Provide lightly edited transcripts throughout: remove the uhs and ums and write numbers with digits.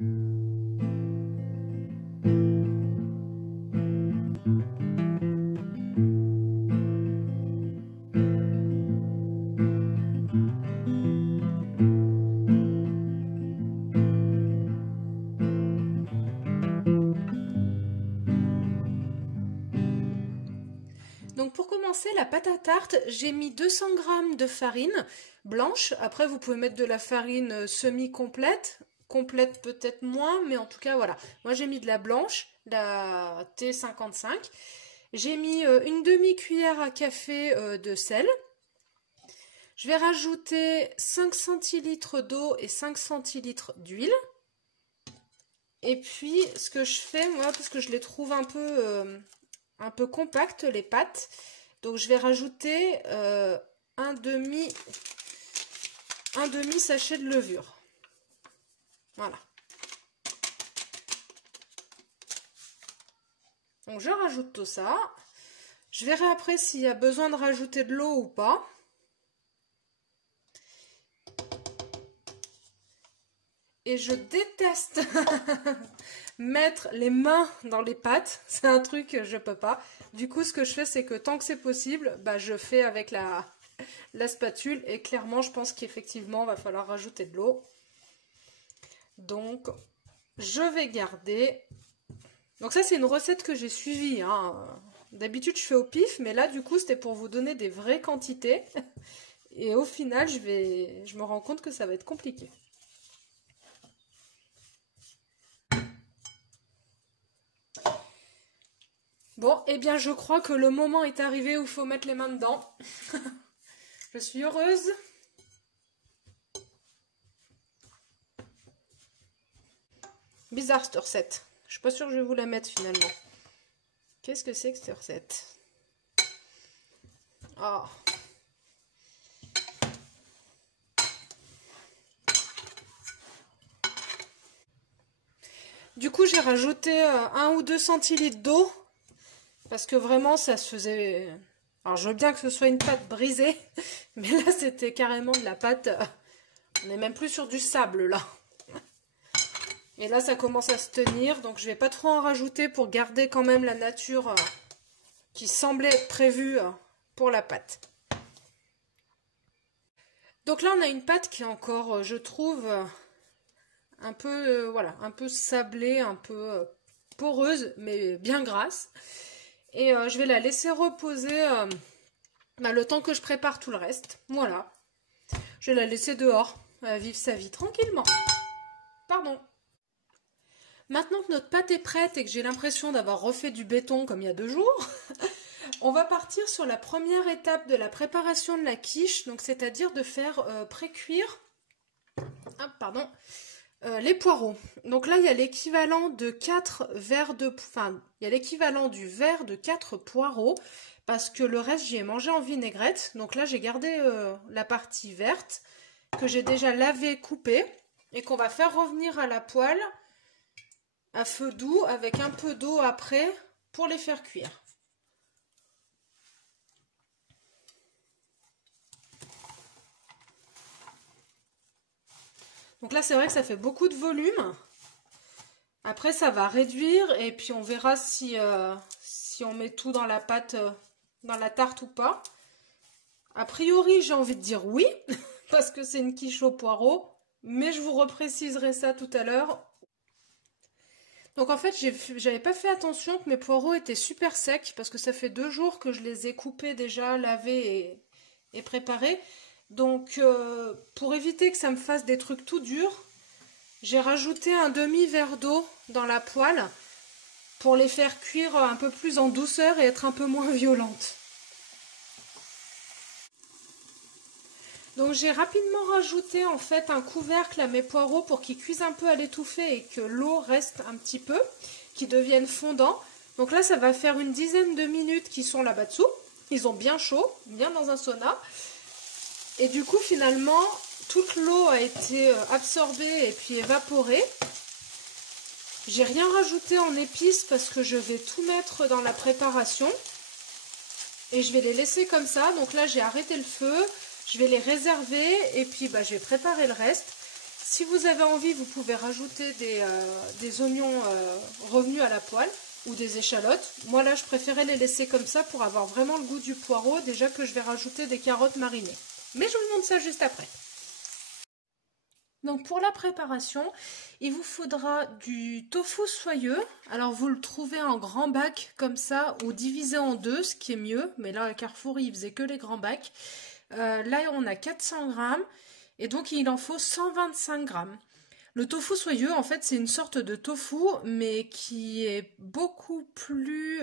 Donc pour commencer, la pâte à tarte, j'ai mis 200 g de farine blanche. Après, vous pouvez mettre de la farine semi-complète, complète peut-être moins, mais en tout cas, voilà. Moi, j'ai mis de la blanche, la T55. J'ai mis une demi-cuillère à café de sel. Je vais rajouter 5 centilitres d'eau et 5 centilitres d'huile. Et puis, ce que je fais, moi, parce que je les trouve un peu compactes, les pâtes, donc je vais rajouter un demi sachet de levure. Voilà. Donc je rajoute tout ça. Je verrai après s'il y a besoin de rajouter de l'eau ou pas. Et je déteste mettre les mains dans les pâtes. C'est un truc que je peux pas. Du coup, ce que je fais, c'est que tant que c'est possible, bah, je fais avec la spatule. Et clairement, je pense qu'effectivement, il va falloir rajouter de l'eau. Donc, je vais garder. Donc ça, c'est une recette que j'ai suivie, hein. D'habitude, je fais au pif, mais là, du coup, c'était pour vous donner des vraies quantités. Et au final, je me rends compte que ça va être compliqué. Bon, eh bien, je crois que le moment est arrivé où il faut mettre les mains dedans. Je suis heureuse. Bizarre cette recette. Je suis pas sûre que je vais vous la mettre finalement. Qu'est-ce que c'est que cette recette? Oh. Du coup, j'ai rajouté 1 ou 2 centilitres d'eau. Parce que vraiment, ça se faisait... Alors, je veux bien que ce soit une pâte brisée. Mais là, c'était carrément de la pâte... On n'est même plus sur du sable, là. Et là, ça commence à se tenir. Donc, je vais pas trop en rajouter pour garder quand même la nature qui semblait être prévue pour la pâte. Donc là, on a une pâte qui est encore, je trouve, un peu, voilà, un peu sablée, un peu poreuse, mais bien grasse. Et je vais la laisser reposer le temps que je prépare tout le reste. Voilà. Je vais la laisser dehors, vivre sa vie tranquillement. Pardon. Maintenant que notre pâte est prête et que j'ai l'impression d'avoir refait du béton comme il y a 2 jours, on va partir sur la première étape de la préparation de la quiche, donc c'est-à-dire de faire pré-cuire les poireaux. Donc là, il y a l'équivalent de 4 verres de... Enfin, il y a l'équivalent du verre de 4 poireaux, parce que le reste, j'y ai mangé en vinaigrette. Donc là, j'ai gardé la partie verte, que j'ai déjà lavée, coupée, et qu'on va faire revenir à la poêle à feu doux, avec un peu d'eau après, pour les faire cuire. Donc là, c'est vrai que ça fait beaucoup de volume. Après, ça va réduire et puis on verra si on met tout dans la pâte, dans la tarte ou pas. A priori, j'ai envie de dire oui, parce que c'est une quiche au poireau, mais je vous repréciserai ça tout à l'heure. Donc en fait, j'avais pas fait attention que mes poireaux étaient super secs, parce que ça fait 2 jours que je les ai coupés déjà, lavés et préparés. Donc pour éviter que ça me fasse des trucs tout durs, j'ai rajouté un demi-verre d'eau dans la poêle pour les faire cuire un peu plus en douceur et être un peu moins violentes. Donc j'ai rapidement rajouté en fait un couvercle à mes poireaux pour qu'ils cuisent un peu à l'étouffée et que l'eau reste un petit peu, qu'ils deviennent fondants. Donc là ça va faire une dizaine de minutes qu'ils sont là-bas dessous. Ils ont bien chaud, bien dans un sauna. Et du coup finalement toute l'eau a été absorbée et puis évaporée. J'ai rien rajouté en épices parce que je vais tout mettre dans la préparation. Et je vais les laisser comme ça. Donc là j'ai arrêté le feu. Je vais les réserver et puis je vais préparer le reste. Si vous avez envie, vous pouvez rajouter des oignons revenus à la poêle ou des échalotes. Moi là, je préférais les laisser comme ça pour avoir vraiment le goût du poireau, déjà que je vais rajouter des carottes marinées. Mais je vous montre ça juste après. Donc pour la préparation, il vous faudra du tofu soyeux. Alors vous le trouvez en grand bac comme ça ou divisé en deux, ce qui est mieux. Mais là à Carrefour, il faisait que les grands bacs. Là on a 400 grammes et donc il en faut 125 grammes. Le tofu soyeux, en fait, c'est une sorte de tofu, mais qui est beaucoup plus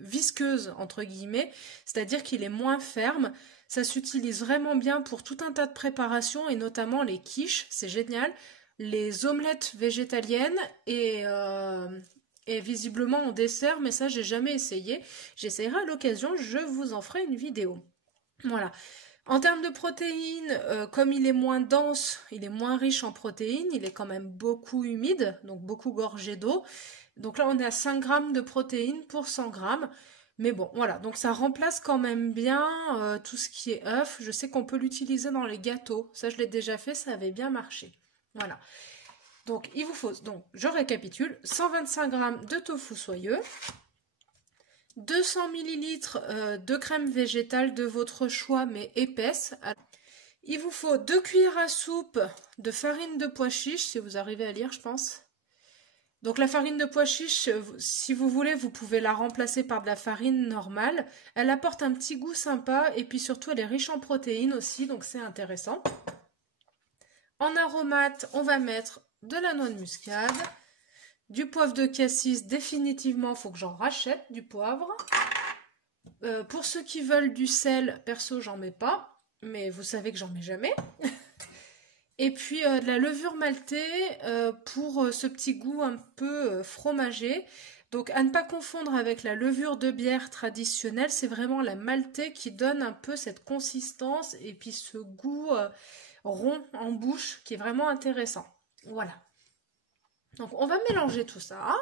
visqueuse, entre guillemets, c'est-à-dire qu'il est moins ferme. Ça s'utilise vraiment bien pour tout un tas de préparations, et notamment les quiches, c'est génial, les omelettes végétaliennes, et visiblement en dessert, mais ça, j'ai jamais essayé. J'essaierai à l'occasion, je vous en ferai une vidéo. Voilà. En termes de protéines, comme il est moins dense, il est moins riche en protéines, il est quand même beaucoup humide, donc beaucoup gorgé d'eau. Donc là, on est à 5 grammes de protéines pour 100 grammes. Mais bon, voilà, donc ça remplace quand même bien tout ce qui est œuf. Je sais qu'on peut l'utiliser dans les gâteaux. Ça, je l'ai déjà fait, ça avait bien marché. Voilà. Donc, il vous faut, donc, je récapitule, 125 grammes de tofu soyeux, 200 ml de crème végétale de votre choix, mais épaisse. Il vous faut 2 cuillères à soupe de farine de pois chiche, si vous arrivez à lire, je pense. Donc la farine de pois chiche, si vous voulez, vous pouvez la remplacer par de la farine normale. Elle apporte un petit goût sympa et puis surtout elle est riche en protéines aussi, donc c'est intéressant. En aromate, on va mettre de la noix de muscade, du poivre de cassis, définitivement, il faut que j'en rachète du poivre. Pour ceux qui veulent du sel, perso, j'en mets pas, mais vous savez que j'en mets jamais. Et puis de la levure maltée pour ce petit goût un peu fromagé. Donc à ne pas confondre avec la levure de bière traditionnelle, c'est vraiment la maltée qui donne un peu cette consistance et puis ce goût rond en bouche qui est vraiment intéressant. Voilà. Donc on va mélanger tout ça.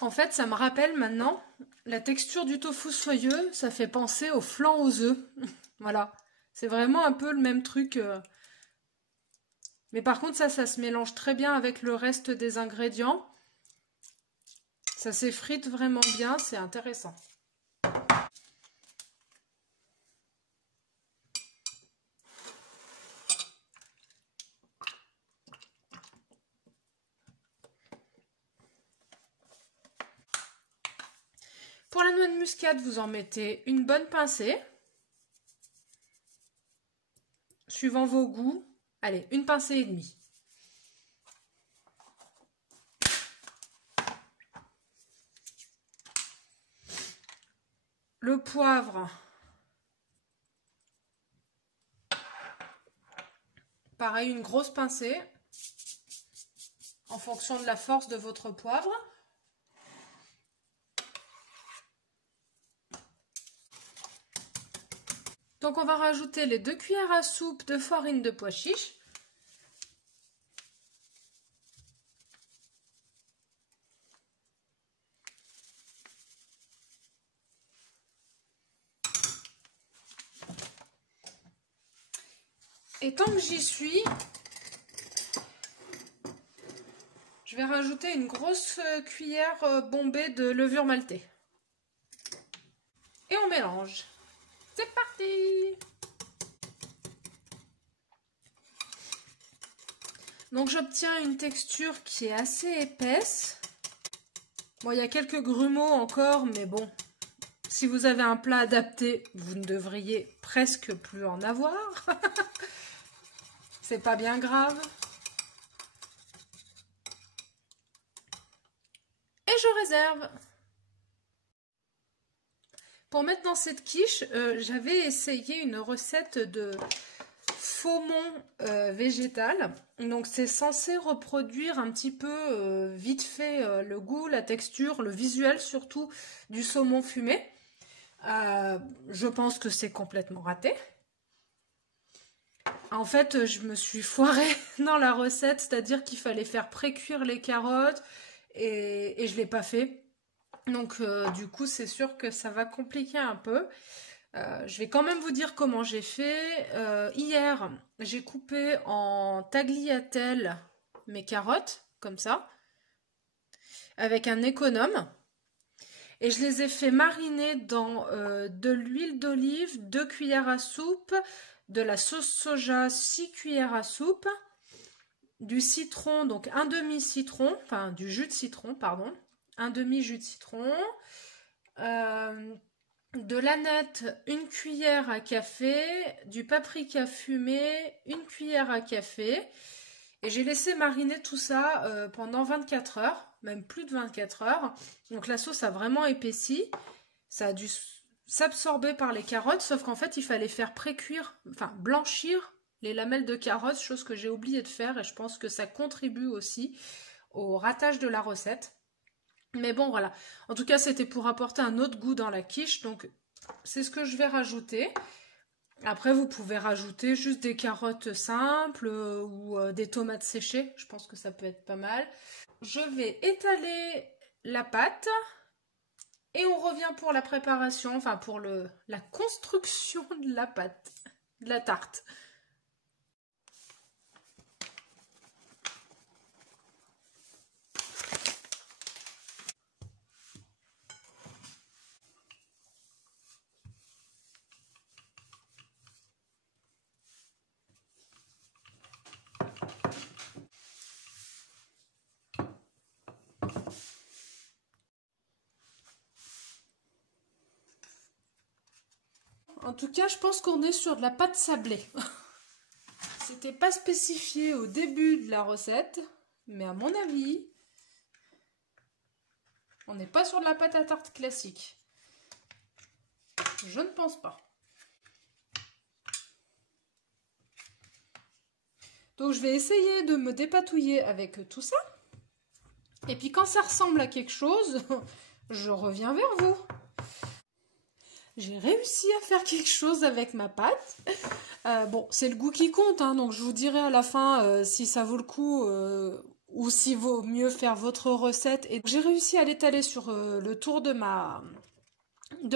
En fait, ça me rappelle maintenant, la texture du tofu soyeux, ça fait penser au flan aux œufs. Voilà, c'est vraiment un peu le même truc. Mais par contre, ça se mélange très bien avec le reste des ingrédients. Ça s'effrite vraiment bien, c'est intéressant. Pour la noix de muscade, vous en mettez une bonne pincée. Suivant vos goûts. Allez, une pincée et demie. Le poivre. Pareil, une grosse pincée. En fonction de la force de votre poivre. Donc on va rajouter les 2 cuillères à soupe de farine de pois chiche. Et tant que j'y suis, je vais rajouter une grosse cuillère bombée de levure maltée. Et on mélange. C'est parti! Donc j'obtiens une texture qui est assez épaisse. Bon, il y a quelques grumeaux encore, mais bon, si vous avez un plat adapté, vous ne devriez presque plus en avoir. C'est pas bien grave. Et je réserve. Pour mettre dans cette quiche, j'avais essayé une recette de saumon végétal. Donc c'est censé reproduire un petit peu vite fait le goût, la texture, le visuel surtout du saumon fumé. Je pense que c'est complètement raté. En fait, je me suis foirée dans la recette, c'est-à-dire qu'il fallait faire pré-cuire les carottes et je ne l'ai pas fait. Donc du coup, c'est sûr que ça va compliquer un peu. Je vais quand même vous dire comment j'ai fait. Hier, j'ai coupé en tagliatelle mes carottes, comme ça, avec un économe. Et je les ai fait mariner dans de l'huile d'olive, 2 cuillères à soupe, de la sauce soja, 6 cuillères à soupe, du citron, donc un demi-citron, enfin du jus de citron, pardon, un demi-jus de citron, de l'aneth, 1 cuillère à café, du paprika fumé, 1 cuillère à café. Et j'ai laissé mariner tout ça pendant 24 heures, même plus de 24 heures. Donc la sauce a vraiment épaissi. Ça a dû s'absorber par les carottes, sauf qu'en fait il fallait faire pré-cuire, enfin blanchir les lamelles de carottes, chose que j'ai oublié de faire et je pense que ça contribue aussi au ratage de la recette. Mais bon voilà, en tout cas c'était pour apporter un autre goût dans la quiche, donc c'est ce que je vais rajouter. Après vous pouvez rajouter juste des carottes simples ou des tomates séchées, je pense que ça peut être pas mal. Je vais étaler la pâte et on revient pour la préparation, enfin pour la construction de la pâte, de la tarte. En tout cas, je pense qu'on est sur de la pâte sablée. C'était pas spécifié au début de la recette, mais à mon avis, on n'est pas sur de la pâte à tarte classique. Je ne pense pas. Donc je vais essayer de me dépatouiller avec tout ça. Et puis quand ça ressemble à quelque chose, je reviens vers vous. J'ai réussi à faire quelque chose avec ma pâte. Bon, c'est le goût qui compte, hein, donc je vous dirai à la fin si ça vaut le coup ou s'il vaut mieux faire votre recette. Et j'ai réussi à l'étaler sur le tour de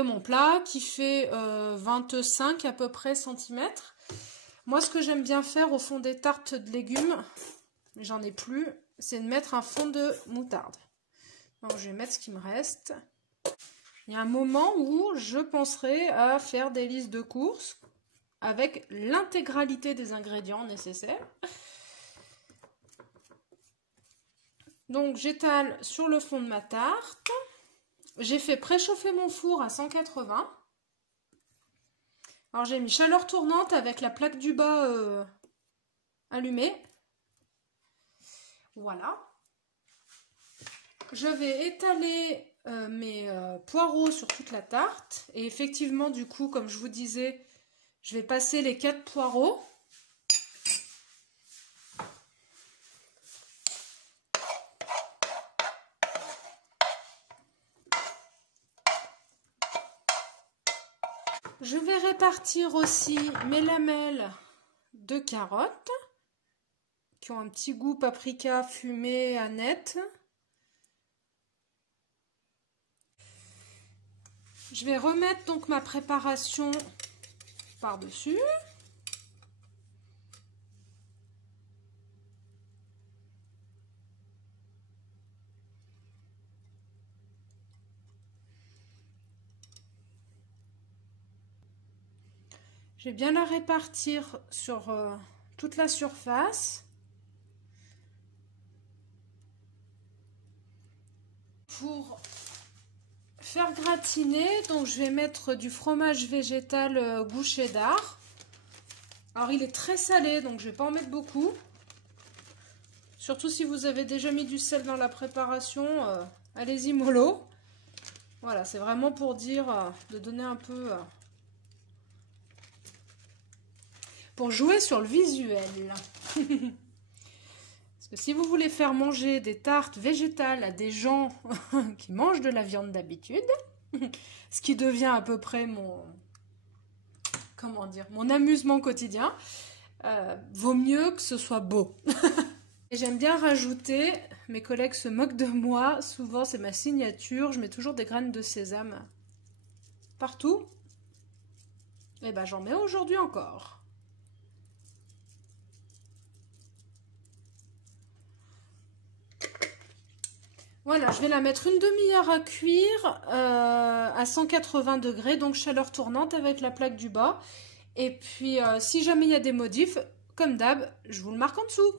mon plat qui fait 25 à peu près centimètres. Moi, ce que j'aime bien faire au fond des tartes de légumes, j'en ai plus, c'est de mettre un fond de moutarde. Donc je vais mettre ce qui me reste. Il y a un moment où je penserai à faire des listes de courses avec l'intégralité des ingrédients nécessaires. Donc j'étale sur le fond de ma tarte. J'ai fait préchauffer mon four à 180. Alors j'ai mis chaleur tournante avec la plaque du bas allumée. Voilà. Je vais étaler mes poireaux sur toute la tarte. Et effectivement, du coup, comme je vous disais, je vais passer les 4 poireaux. Je vais répartir aussi mes lamelles de carottes qui ont un petit goût paprika fumé aneth. Je vais remettre donc ma préparation par-dessus. Je vais bien la répartir sur toute la surface. Pour faire gratiner, donc je vais mettre du fromage végétal goût cheddar. Alors il est très salé, donc je ne vais pas en mettre beaucoup. Surtout si vous avez déjà mis du sel dans la préparation, allez-y mollo. Voilà, c'est vraiment pour dire, de donner un peu... pour jouer sur le visuel. Parce que si vous voulez faire manger des tartes végétales à des gens qui mangent de la viande d'habitude, ce qui devient à peu près mon... comment dire, mon amusement quotidien, vaut mieux que ce soit beau. Et j'aime bien rajouter, mes collègues se moquent de moi, souvent c'est ma signature, je mets toujours des graines de sésame partout. Et ben j'en mets aujourd'hui encore. Voilà, je vais la mettre une demi-heure à cuire à 180 degrés, donc chaleur tournante avec la plaque du bas. Et puis, si jamais il y a des modifs, comme d'hab, je vous le marque en dessous.